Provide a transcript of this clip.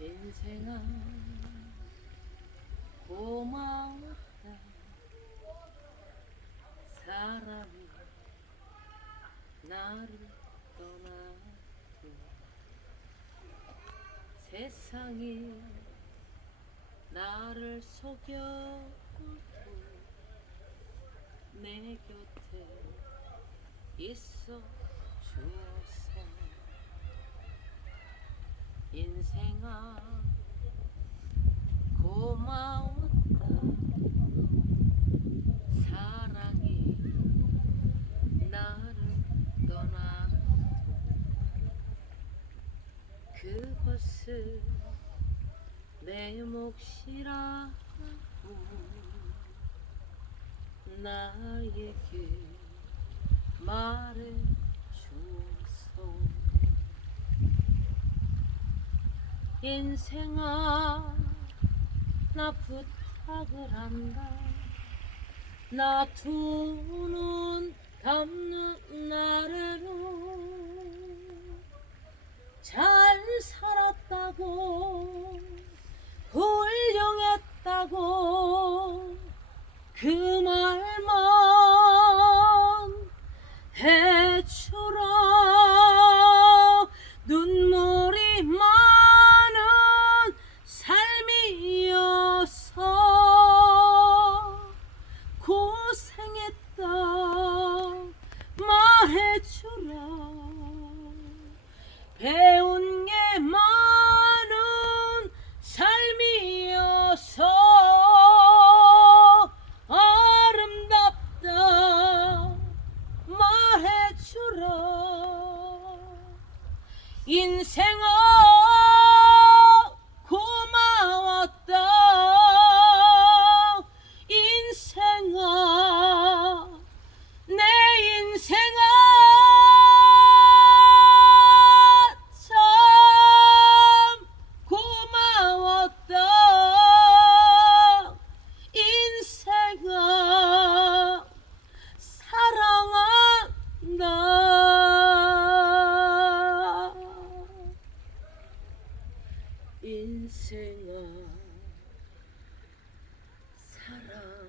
인생아 고마웠다. 사랑이 나를 떠나고 세상이 나를 속였고 내 곁에 있어 주었어 인생아 고마웠다. 사랑이 나를 떠나고 그것을 내 몫이라고 나에게 말해 주 인생아 나 부탁을 한다. 나 두눈 감는 나래로 인생은 인생아 사랑한다.